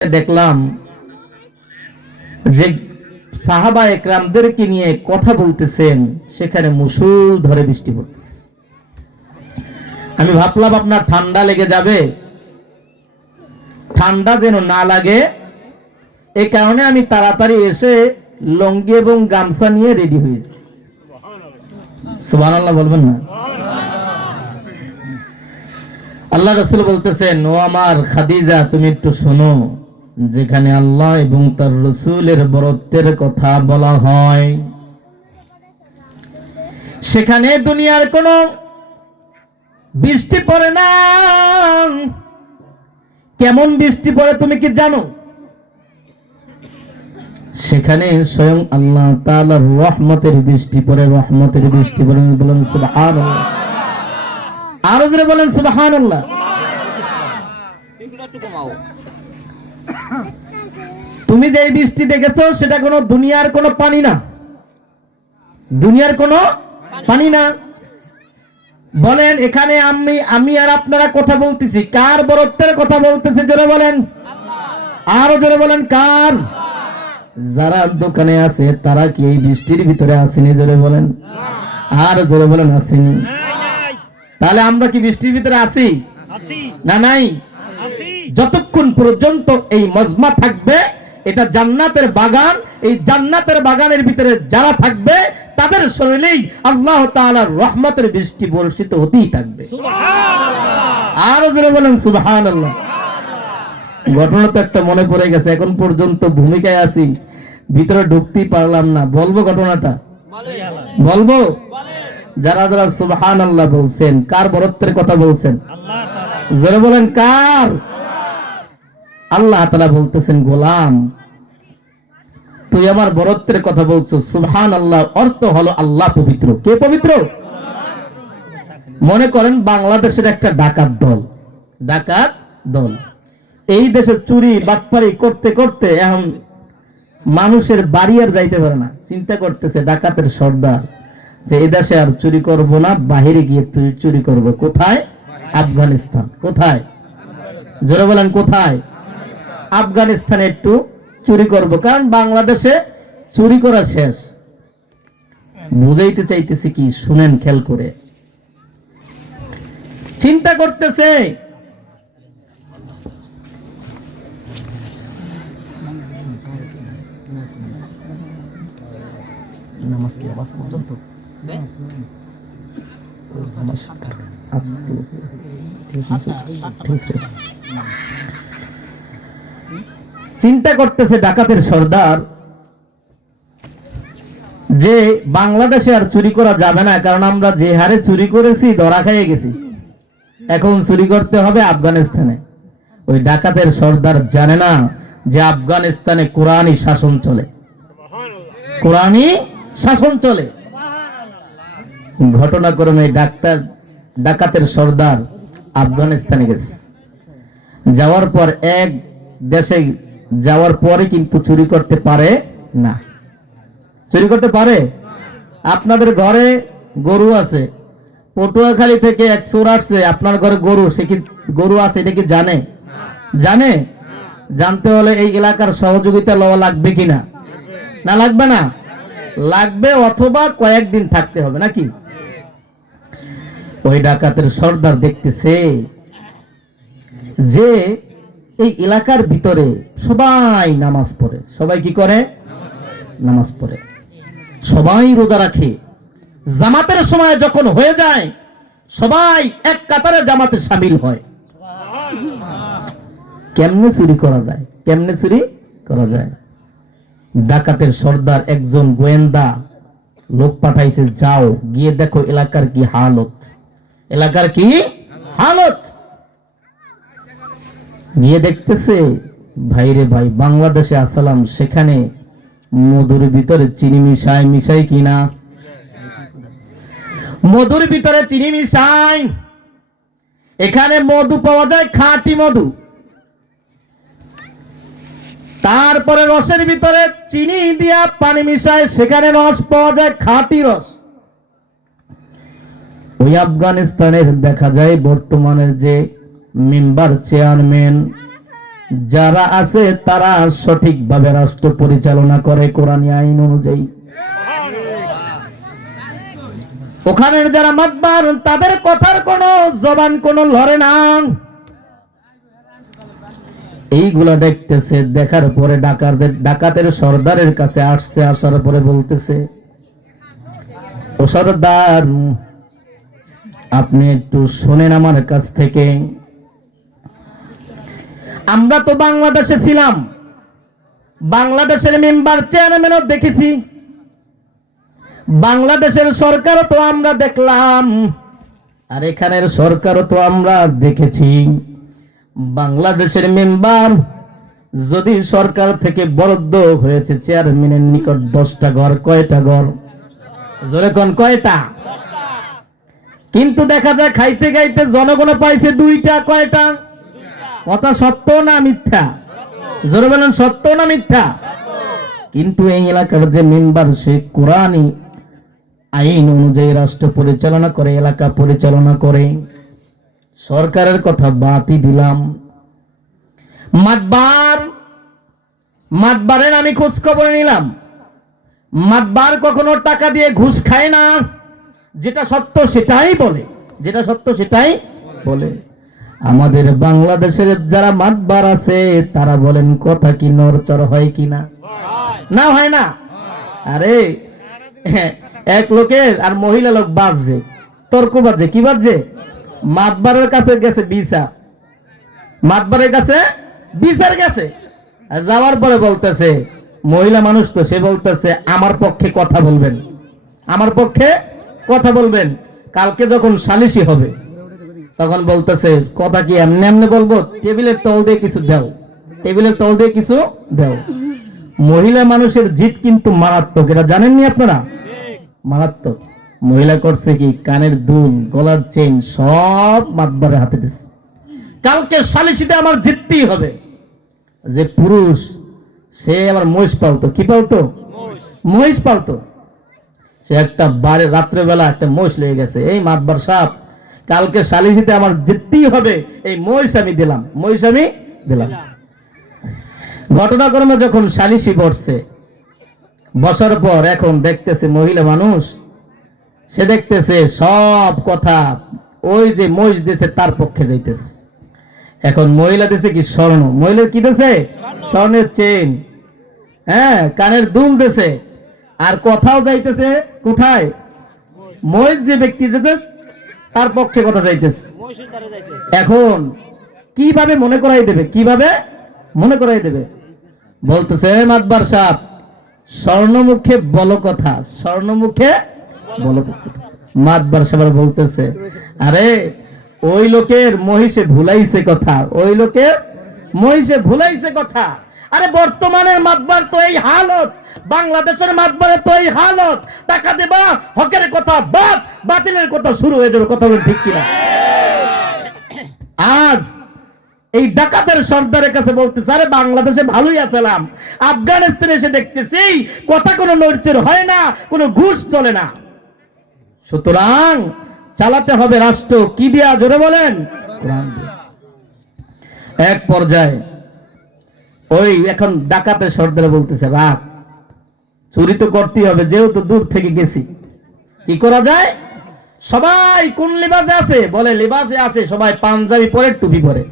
দেখলাম যে সাহাবা একরামদেরকে নিয়ে কথা বলতেছেন, সেখানে মুষল ধরে বৃষ্টি পড়তেছে। আমি ভাবলাম আপনার ঠান্ডা লেগে যাবে, ঠান্ডা যেন না লাগে এই কারণে আমি তাড়াতাড়ি এসে লঙ্গি এবং গামছা নিয়ে রেডি হয়েছি। সুবহানাল্লাহ বলবেন না? আল্লাহ রাসূল বলতেছেন, ও আমার খাদিজা, তুমি একটু শোনো, যেখানে আল্লাহ এবং তার রাসূলের বরত্বের কথা বলা হয় সেখানে দুনিয়ার কোনো বৃষ্টি পড়ে না। কেমন বৃষ্টি পড়ে তুমি কি জানো? সেখানে স্বয়ং আল্লাহ তাআলার রহমতের বৃষ্টি পড়ে, রহমতের বৃষ্টি পড়ে। বলেন সুবহানাল্লাহ, আরো জোরে বলেন সুবহানাল্লাহ। তুমি যে বৃষ্টি দেখেছো সেটা কোনো দুনিয়ার কোনো পানি না, দুনিয়ার কোনো পানি না। বলেন এখানে আমি আর আপনারা কথা বলতেছি, কার বরত্বের কথা বলতেছি? জোরে বলেন, আরো জোরে বলেন, কার? যারা দোকানে আছে তারা কি এই বৃষ্টির ভিতরে আসেনি? জোরে বলেন, আরো জোরে বলেন, আসেনি। তাহলে আমরা কি বৃষ্টির ভিতরে আছি না? নাই। যতক্ষণ পর্যন্ত এই মজমা থাকবে, এটা জান্নাতের বাগান, এই জান্নাতের বাগানের ভিতরে যারা থাকবে তাদের শরীরেই আল্লাহ তাআলার রহমতের বৃষ্টি বর্ষিত হতেই থাকবে। আরো জোরে বলেন সুবহানাল্লাহ। ঘটনা তো একটা মনে পড়ে গেছে, এখন পর্যন্ত ভূমিকায় আছি, ভিতরে ঢুকতেই পারলাম না। বলবো ঘটনাটা? বলবো? যারা যারা সুবহানাল্লাহ বলছেন, কার বরত্বের কথা বলছেন? জোরে বলেন, কার? আল্লাহ তাআলা বলতেছেন, গোলাম তুই আমার বরত্বের কথা বলছো। সুবহানাল্লাহ অর্থ হলো আল্লাহ পবিত্র। কে পবিত্র? মনে করেন বাংলাদেশের একটা ডাকাত দল এই দেশে চুরি বাটপারি করতে করতে এখন মানুষের বাড়ি আর যাইতে পারে না। চিন্তা করতেছে ডাকাতের সর্দার যে এই দেশে আর চুরি করব না, বাহিরে গিয়ে চুরি করব। কোথায়? আফগানিস্তান। কোথায়? জোরে বলেন, কোথায়? আফগানিস্তানে একটু চুরি করব, কারণ বাংলাদেশে চুরি করা শেষ। বুঝাইতে চাইতেছি কি, শুনেন খেয়াল করে। চিন্তা করতেছে চিন্তা করতেছে ডাকাতের সর্দার যে বাংলাদেশে আর চুরি করা যাবে না, কারণ আমরা যে হারে চুরি করেছি ধরা খাইয়ে গেছি, এখন চুরি করতে হবে আফগানিস্তানে। ওই ডাকাতের সর্দার জানে না যে আফগানিস্তানে কোরআনী শাসন চলে, কোরআনী শাসন চলে। ঘটনাক্রমে ডাকাতের সর্দার আফগানিস্তানে গেছে। যাওয়ার পর এক দেশে যাওয়ার পরে কিন্তু চুরি করতে পারে না। চুরি করতে পারে? আপনাদের ঘরে গরু আছে, পটুয়াখালী থেকে এক চোর আসছে, আপনার ঘরে গরু, সে কি গরু আছে এটা কি জানে? জানে? জানতে হলে এই এলাকার সহযোগিতা লওয়া লাগবে কিনা? না লাগবে না? লাগবে, অথবা কয়েকদিন থাকতে হবে নাকি? ওই ডাকাতের সর্দার দেখতেছে যে এই এলাকার ভিতরে সবাই নামাজ পড়ে। সবাই কি করে? নামাজ পড়ে। সবাই রোজা রাখে। জামাতের সময় যখন হয়ে যায় সবাই এক কাতারে জামাতে শামিল হয়। কেমনে চুরি করা যায়? কেমনে চুরি করা যায়? ডাকাতের সর্দার একজন গোয়েন্দা লোক পাঠাইছে, যাও গিয়ে দেখো এলাকার কি হালত, এলাকার কি হালত। গিয়ে দেখতেছে, ভাইরে ভাই, বাংলাদেশে আসলাম, সেখানে মধুর ভিতরে চিনি মিশাই কিনা? মধুর ভিতরে চিনি মিশাই। এখানে মধু পাওয়া যায়, খাঁটি মধু। তারপরে রসের ভিতরে চিনি দিয়া পানি মিশায়, সেখানে রস পাওয়া যায়, খাঁটি রস। ওই আফগানিস্তানের দেখা যায় বর্তমানের যে মেম্বার চেয়ারম্যান যারা আছে তারা সঠিকভাবে রাষ্ট্র পরিচালনা করে কোরআনী আইন অনুযায়ী। ওখানের যারা মাতবার তাদের কথার কোনো জবান কোনো লড়ে না। এইগুলা দেখতেছে, দেখার পরে ডাকাতের সর্দারের কাছে আসছে, আসার পরে বলতেছে, ও সর্দার আপনি একটু শোনেন আমার কাছ থেকে। আমরা তো বাংলাদেশে ছিলাম, বাংলাদেশের মেম্বার চেয়ারম্যানও দেখেছি, বাংলাদেশের সরকারও তো আমরা দেখলাম, আর এখানের সরকারও তো আমরা দেখেছি। বাংলাদেশের মেম্বার যদি সরকার থেকে বরাদ্দ হয়েছে চেয়ারম্যানের নিকট 10টা ঘর, কয়টা ঘর? জোরে কোন কয়টা? কিন্তু দেখা যায় খাইতে খাইতে জনগণ পাইছে 2টা, কয়টা? কথা সত্য না মিথ্যা? জোরে বলেন, সত্য না মিথ্যা? কিন্তু এই এলাকার যে মেম্বার সে কোরআনী আইন অনুযায়ী রাষ্ট্র পরিচালনা করে, এলাকা পরিচালনা করে। সরকারের কথা বাদই দিলাম, মাতবারের আমি খোঁজ খবর নিলাম, মাতবার কখনো টাকা দিয়ে ঘুষ খায় না, যেটা সত্য সেটাই বলে, যেটা সত্য সেটাই বলে। আমাদের বাংলাদেশের যারা মাতবার আছে তারা বলেন কথা কি নড়চড় হয় কিনা? না হয় না? আরে এক লোকের আর মহিলা লোক বাজছে, তর্ক বাজছে, কি বাজছে? মাতবারের কাছে গেছে বিচার, মাতবারের কাছে বিচার গেছে, আর যাওয়ার পরে বলতেছে, মহিলা মানুষ তো, সে বলতেছে আমার পক্ষে কথা বলবেন, আমার পক্ষে কথা বলবেন। কালকে যখন সালিশি হবে তখন বলতেছে কথা কি এমনি এমনি বলবো? টেবিলের তল দিয়ে কিছু দাও, টেবিলের তল দিয়ে কিছু দাও। মহিলা মানুষের জিদ কিন্তু মারাত্মক, এটা জানেননি আপনারা? মারাত্মক। মহিলা করছে কি, কানের দুল, গলার চেইন সব মাতবারের হাতে দিচ্ছে। কালকে সালিশিতে আমার জিততেই হবে। যে পুরুষ সে আবার মহিষ পালতো, কি পালতো? মহিষ পালতো। সে একটা বারে রাত্রেবেলা একটা মহিষ লেগে গেছে, এই মাতবার সাহেব কালকে সালিশিতে আমার জিততেই হবে, এই মহিষ আমি দিলাম, মহিষ আমি দিলাম। ঘটনাক্রমে যখন সালিশি বসছে, বসার পর এখন দেখতেছে মহিলা মানুষ, সে দেখতেছে সব কথা ওই যে মহিষ দিয়েছে তার পক্ষে যাইতেছে। এখন মহিলা দিছে কি? স্বর্ণ। মহিলার কি দিছে? স্বর্ণের চেন, হ্যাঁ, কানের দুল দিছে, আর কথাও যাইতেছে কোথায়? মহিষ যে ব্যক্তি যেতে তার পক্ষে কথা যাইতেছে। এখন কিভাবে মনে করাই দেবে? কিভাবে মনে করাই দেবে? বলতেছে মাতবার সাহেব স্বর্ণমুখে বলো কথা, স্বর্ণমুখে বলো কথা। মাতবার সাহেব বলতেছে, আরে ওই লোকের মহিষে ভুলাইছে কথা, ওই লোকের মহিষে ভুলাইছে কথা। আরে বর্তমানের মাতবার তো এই হালত, বাংলাদেশের মাতবারের তো এই হালত। টাকা দেবা, হকের কথা বাদ, বাতিলের কথা শুরু হয়ে যাবে। কথা বলে ঠিক কিনা? আজ এই ডাকাতের সর্দারের কাছে বলতেছে, আরে বাংলাদেশে ভালোই আছিলাম, আফগানিস্তানে এসে দেখতেছি কথা কোনো নড়চড় হয় না, কোনো ঘুষ চলে না। সুতরাং চালাতে হবে রাষ্ট্র কি দিয়া? জোরে বলেন, কোরআন দিয়া। এক পর্যায়ে ওই এখন ডাকাতের সর্দারে বলতেছে, রাখ, চুরি তো করতেই হবে, যেহেতু দূর থেকে গেছি, কি করা যায়? সবাই কোন লিবাসে আছে? বলে লিবাসে আছে, সবাই পাঞ্জাবি পরে, টুপি পরে।